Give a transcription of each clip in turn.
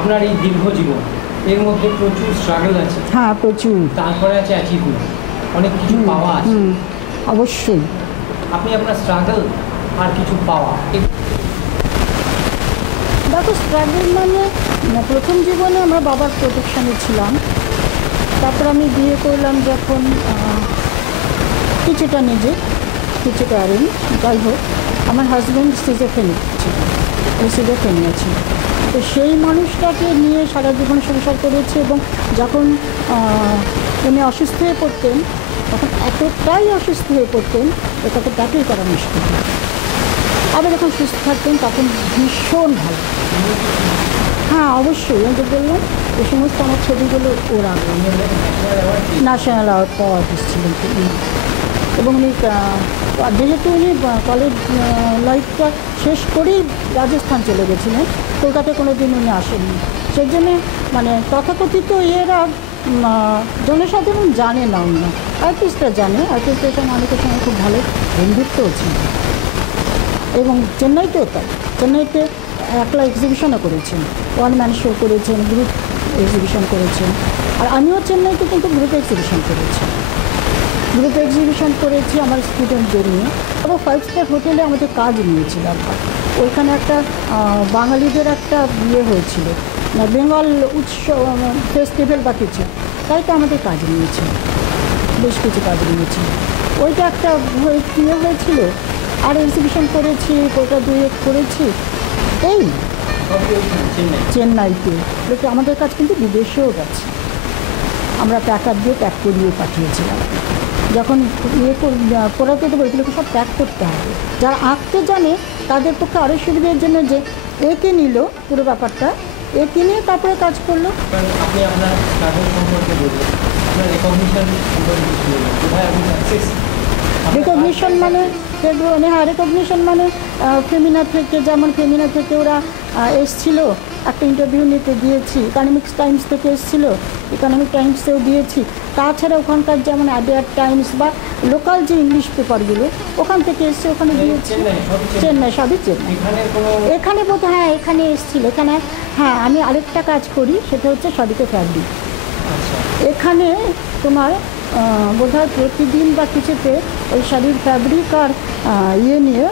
আপনার এই দীর্ঘ জীবন এর মধ্যে প্রচুর স্ট্রাগল আছে। হ্যাঁ, প্রচুর। তারপরে আছে অ্যাচিভমেন্ট, অনেক কিছু পাওয়া আছে। অবশ্যই। আপনি আপনার স্ট্রাগল আর কিছু পাওয়া, দেখো স্ট্রাগল মানে প্রথম জীবনে আমরা বাবার প্রোটেকশানে ছিলাম। তারপর আমি বিয়ে করলাম যখন কিছুটা নিজে, কিছুটা অ্যারেঞ্জ। যাই হোক, আমার হাজব্যান্ড সিজোফ্রেনিক ছিল, সিজোফ্রেনিয়া ছিল। তো সেই মানুষটাকে নিয়ে সারা জীবন সংসার করেছে এবং যখন উনি অসুস্থ হয়ে পড়তেন তখন এতটাই অসুস্থ হয়ে পড়তেন যে তাকে তাকেই করা মুশকিল। আবার যখন সুস্থ থাকতেন তখন ভীষণ ভালো। হ্যাঁ, অবশ্যই। আমি যে বললাম এই সমস্ত আমার ছবিগুলো ওরা ন্যাশনাল অ্যাওয়ার্ড পাওয়া এসেছিলেন এবং উনি যেহেতু উনি কলেজ লাইফটা শেষ করেই রাজস্থান চলে গেছিলেন, কলকাতায় কোনো দিন উনি আসেননি। সেই জন্যে মানে তথাকথিত এরা জনসাধারণ জানে না, অন্য আর্টিস্টরা জানে। আর্টিস্টের সঙ্গে অনেকের সঙ্গে খুব ভালো বন্ধুত্বও ছিল এবং চেন্নাইতেও তাই। চেন্নাইতে একলা এক্সিবিশনও করেছেন, ওয়ান ম্যান শো করেছেন, গ্রুপ এক্সিবিশন করেছেন। আর আমিও চেন্নাইতে কিন্তু গ্রুপ এক্সিবিশন করেছি। গ্রুপ এক্সিবিশন করেছি আমার স্টুডেন্টদের নিয়ে। আবার 5 স্টার হোটেলে আমাদের কাজ নিয়েছিলাম। ওইখানে একটা বাঙালিদের একটা বিয়ে হয়েছিল, বেঙ্গল উৎসব ফেস্টিভ্যাল বা কিছু, তাই তো আমাদের কাজ নিয়েছিল, বেশ কিছু কাজ নিয়েছিল। ওইটা একটা বিয়ে হয়েছিল। আর এক্সিবিশন করেছি, ওটা 2 করেছি। এই চেন্নাইতে লোকে আমাদের কাজ কিন্তু বিদেশেও গেছে। আমরা প্যাকার দিয়ে প্যাক করিয়ে পাঠিয়েছিলাম। যখন পড়াতে দেবো এগুলোকে সব প্যাক করতে হবে। যারা আঁকতে জানে তাদের পক্ষে আরও সুবিধার জন্য যে এঁকে নিল পুরো ব্যাপারটা, এঁকে নিয়ে তারপরে কাজ করলো। আপনি আপনার সম্পর্কে বলবেন, আপনার রেকগনিশন রেকগনিশন মানে হ্যাঁ, রেকগনিশন মানে ফেমিনা থেকে, যেমন ফেমিনা থেকে ওরা এসছিল, একটা ইন্টারভিউ নিতে দিয়েছি। ইকোনমিক্স টাইমস থেকে এসেছিলো, ইকোনমিক টাইমসেও দিয়েছি। তাছাড়া ওখানকার যেমন অ্যাডার টাইমস বা লোকাল যে ইংলিশ পেপারগুলো ওখান থেকে এসছে, ওখানে দিয়েছি। চেন্নাই, সবই চেন্নাই। এখানে বোধ হ্যাঁ এখানে এসেছিলো। এখানে হ্যাঁ আমি আরেকটা কাজ করি, সেটা হচ্ছে সদিকে ফ্যাব্রিক। এখানে তোমার বোধহয় প্রতিদিন বা কিছুতে ওই শাড়ির ফ্যাব্রিক আর ইয়ে নিয়ে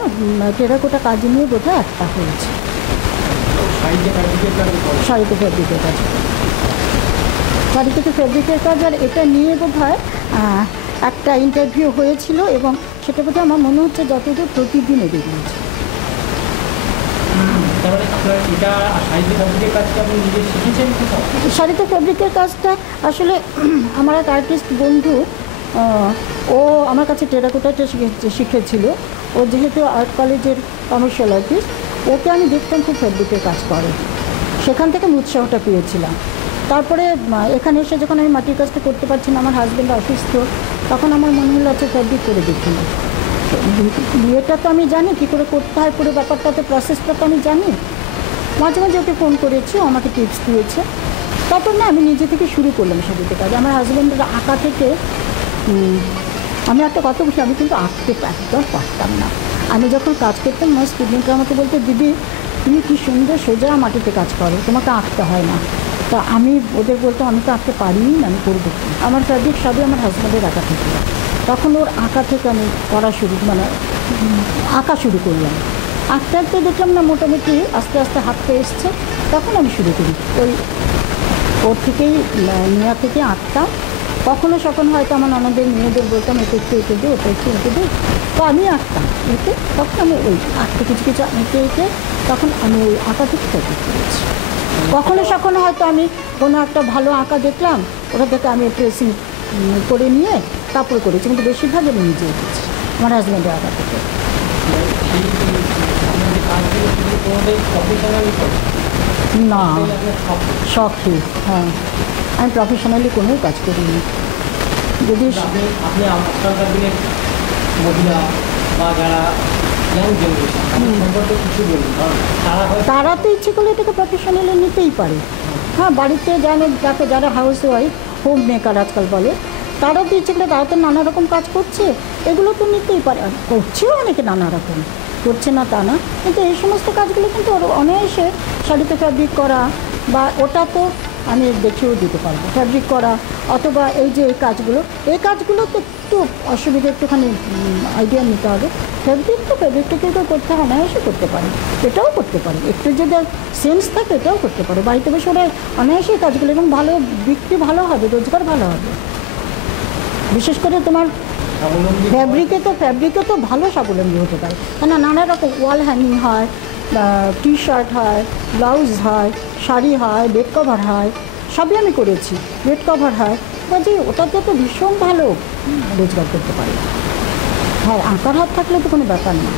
টেরাকোটা কাজ নিয়ে বোধহয় একটা হয়েছে। শাড়িতে ফ্যাব্রিকের কাজ, শাড়িতে ফ্যাব্রিকের কাজ। আর এটা নিয়ে বোধহয় একটা ইন্টারভিউ হয়েছিল এবং সেটা বোধহয় আমার মনে হচ্ছে যতদূর প্রতিদিন বেরিয়েছে। শাড়িতে ফ্যাব্রিকের কাজটা আসলে আমার এক আর্টিস্ট বন্ধু, ও আমার কাছে টেরাকোটাটা শিখেছিল। ও যেহেতু আর্ট কলেজের কমার্শিয়াল আর্টিস্ট, ওকে আমি দেখতাম খুব ফ্যাব্রিকের কাজ করে, সেখান থেকে উৎসাহটা পেয়েছিলাম। তারপরে এখানে এসে যখন আমি মাটির কাজটা করতে পারছি না, আমার হাজব্যান্ড অসুস্থ, তখন আমার মনে হলো হচ্ছে ফ্যাব্রিক করে দেখি। বিয়েটা তো আমি জানি কী করে করতে হয়, পুরো ব্যাপারটাতে প্রসেসটা তো আমি জানি। মাঝে মাঝে ওকে ফোন করেছি, ও আমাকে টিপস দিয়েছে। তারপর না আমি নিজে থেকে শুরু করলাম শাড়িতে কাজ। আমার হাজব্যান্ডের আঁকা থেকে আমি একটা কথা বলছি, আমি কিন্তু আঁকতে একদম পারতাম না। আমি যখন কাজ করতাম আমার স্টুডেন্টরা আমাকে বলতো, দিদি তুমি কী সুন্দর সোজা মাটিতে কাজ করো, তোমাকে আঁকতে হয় না। তা আমি ওদের বলতাম আমি তো আঁকতে পারিই না, আমি করবো। আমার ফ্যাব্রিক সবই আমার হাজব্যান্ডের আঁকা থেকে। তখন ওর আঁকা থেকে আমি করা শুরু আঁকা শুরু করলাম। আঁকতে আঁকতে দেখলাম না মোটামুটি আস্তে আস্তে হাঁটতে এসছে, তখন আমি শুরু করি। ওর থেকেই নেওয়া থেকে আঁকতাম। কখনো সখন হয়তো আমার ননদের মেয়েদের বলতাম এটা একটু এঁকে দিই, ওটা একটু এঁকে দিই, তো আমি আঁকতাম এঁকে। তখন আমি ওই আঁকতে কিছু কিছু এঁকে তখন আমি ওই আঁকা থেকে তৈরি করেছি। কখনো সখন হয়তো আমি কোনো একটা ভালো আঁকা দেখলাম, ওটা থেকে আমি ট্রেসিং করে নিয়ে তারপরে করেছি, কিন্তু বেশিরভাগ আমি নিজে এঁকেছি আমার হাজব্যান্ডের আঁকা থেকে। না, শখই। হ্যাঁ, আমি প্রফেশনালি কোনো কাজ করিনি। যদি আপনি আজকালকার দিনের মহিলা বা যারা তারা তো ইচ্ছে করলে এটাকে প্রফেশনালি নিতেই পারে। হ্যাঁ, বাড়িতে দেখো যারা হাউস ওয়াইফ, হোম মেকার আজকাল বলে, তারা তো ইচ্ছে করে, তারা তো নানা রকম কাজ করছে, এগুলো তো নিতেই পারে। করছেও অনেকে নানা রকম, করছে না তা না, কিন্তু এই সমস্ত কাজগুলো কিন্তু অনায়াসে শাড়িতে ফ্যাব্রিক করা বা ওটা তো আমি দেখিয়েও দিতে পারবো ফ্যাব্রিক করা, অথবা এই যে এই কাজগুলো তো একটু অসুবিধা, একটুখানি আইডিয়া নিতে হবে। ফ্যাব্রিকটা কেউ করতে অনায়াসে করতে পারে, এটাও করতে পারে, একটু যদি সেন্স থাকে এটাও করতে পারে। বাড়িতে বসে ওরা অনায়াসে কাজগুলো, এবং ভালো বিক্রি ভালো হবে, রোজগার ভালো হবে। বিশেষ করে তোমার ফ্যাব্রিকে তো ভালো স্বাবলম্বী হতে পারে, কেন নানা রকম ওয়াল হ্যাঙ্গিং হয়, টি শার্ট হয়, ব্লাউজ হয়, শাড়ি হয়, বেড কভার হয়, সবই আমি করেছি, বেড কভার হয়, কাজে ওটাতে তো ভীষণ ভালো রোজগার করতে পারে। হ্যাঁ, আঁকার হাত থাকলে তো কোনো ব্যাপার না।